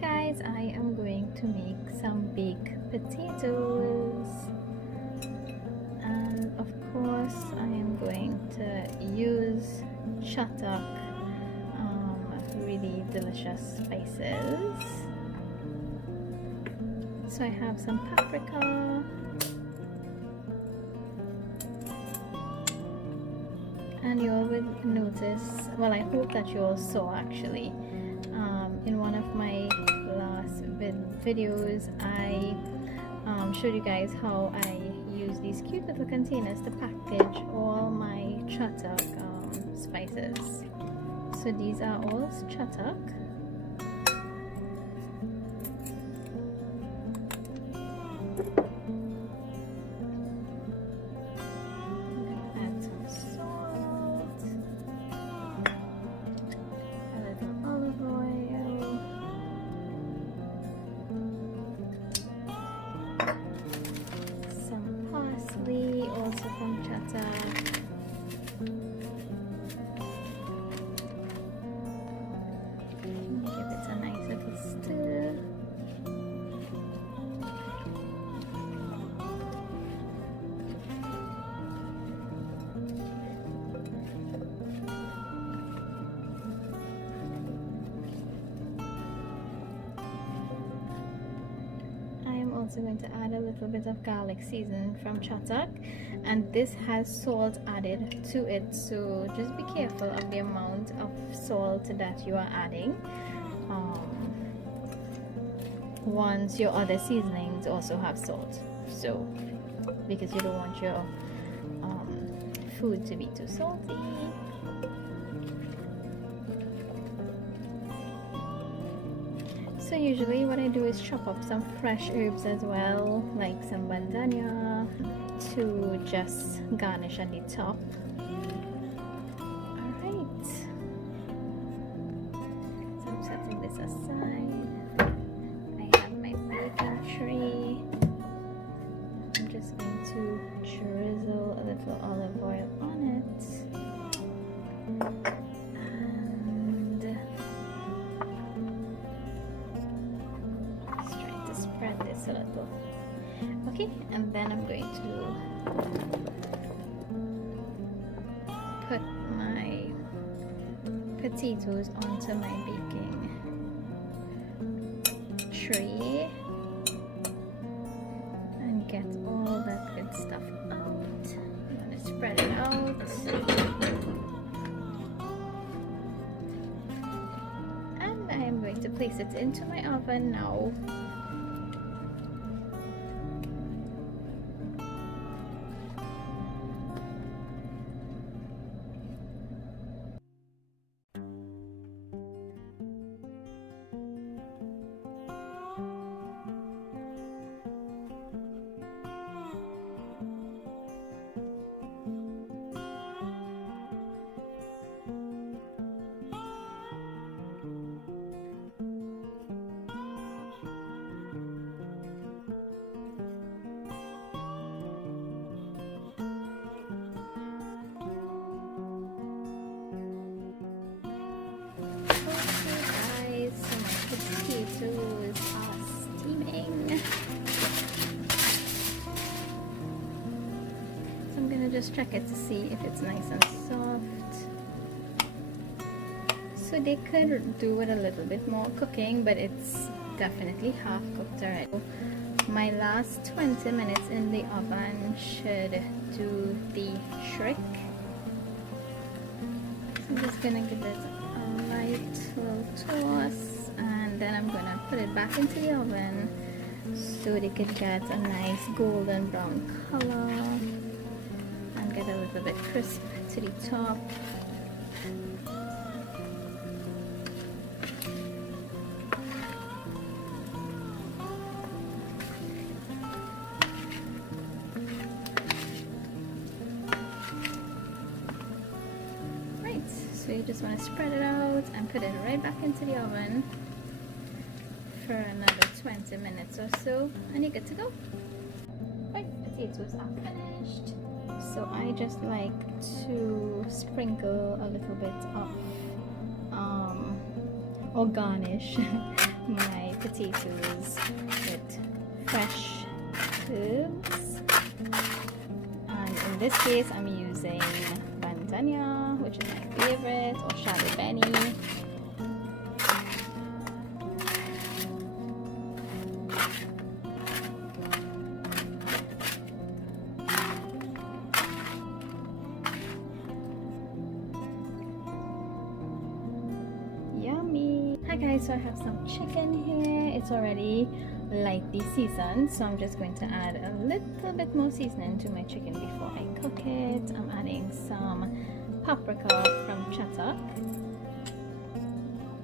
guys, I am going to make some baked potatoes, and of course I am going to use CHATAK really delicious spices. So I have some paprika, and you all will notice, well, I hope that you all saw actually, in one of my last videos I showed you guys how I use these cute little containers to package all my CHATAK spices. So these are all CHATAK. Also from CHATAK. Give it a nice little stir. Also going to add a little bit of Galic seasoning from CHATAK, and this has salt added to it, so just be careful of the amount of salt that you are adding once your other seasonings also have salt, so because you don't want your food to be too salty. So usually what I do is chop up some fresh herbs as well, like some bandania, to just garnish at the top. Alright, so I'm setting this aside. I have my baking tray. I'm just going to drizzle a little olive oil on it. Spread this a little. Okay, and then I'm going to put my potatoes onto my baking tray and get all that good stuff out. I'm going to spread it out. And I am going to place it into my oven now. Potatoes are steaming. So I'm gonna just check it to see if it's nice and soft. So they could do with a little bit more cooking, but it's definitely half cooked already. My last 20 minutes in the oven should do the trick. So I'm just gonna give it a light little toss. And then I'm gonna put it back into the oven so they could get a nice golden brown color and get a little bit crisp to the top. Right, so you just want to spread it out and put it right back into the oven for another 20 minutes or so, and you're good to go. Right, potatoes are finished. So I just like to sprinkle a little bit of or garnish my potatoes with fresh herbs, and in this case I'm using bandania, which is my favorite, or shadow benny. Yummy. Hi guys, so I have some chicken here. It's already lightly seasoned, so I'm just going to add a little bit more seasoning to my chicken before I cook it. I'm adding some paprika from CHATAK.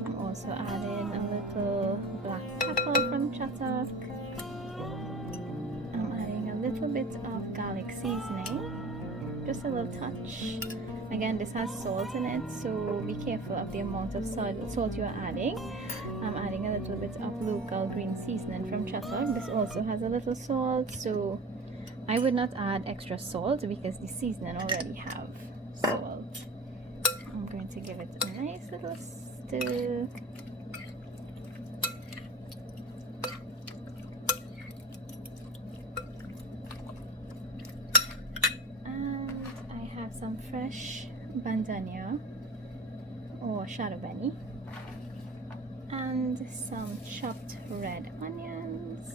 I'm also adding a little black pepper from CHATAK. I'm adding a little bit of garlic seasoning, just a little touch. Again, this has salt in it, so be careful of the amount of salt you are adding. I'm adding a little bit of local green seasoning from CHATAK. This also has a little salt, so I would not add extra salt because the seasoning already have salt. I'm going to give it a nice little stir. Some fresh bandania or shadow benny and some chopped red onions.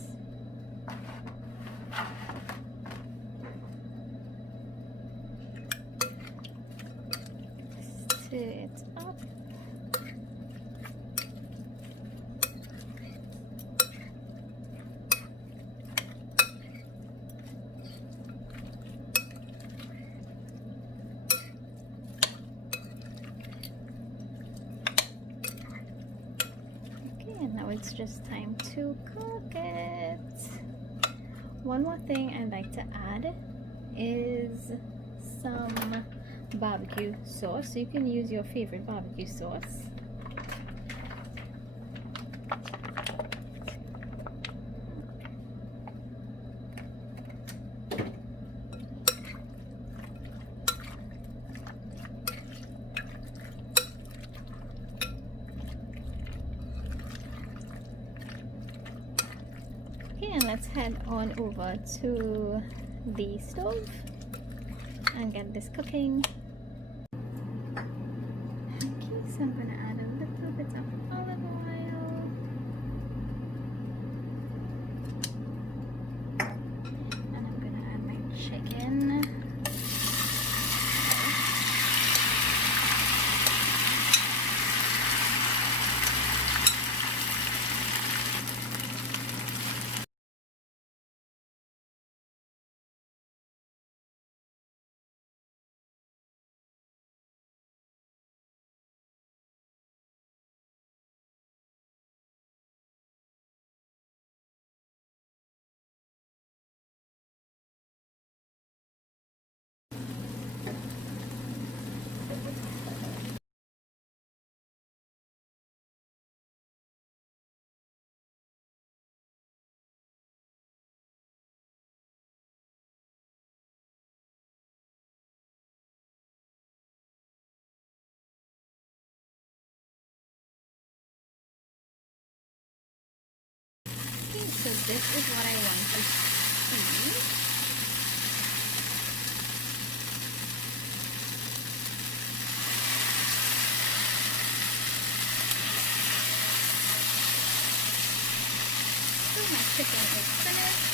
Stir it up. Now it's just time to cook it. One more thing I'd like to add is some barbecue sauce. So you can use your favorite barbecue sauce. And let's head on over to the stove and get this cooking. Okay, so I'm gonna add a little bit of olive oil, and I'm gonna add my chicken. So this is what I want to see. So my chicken is finished.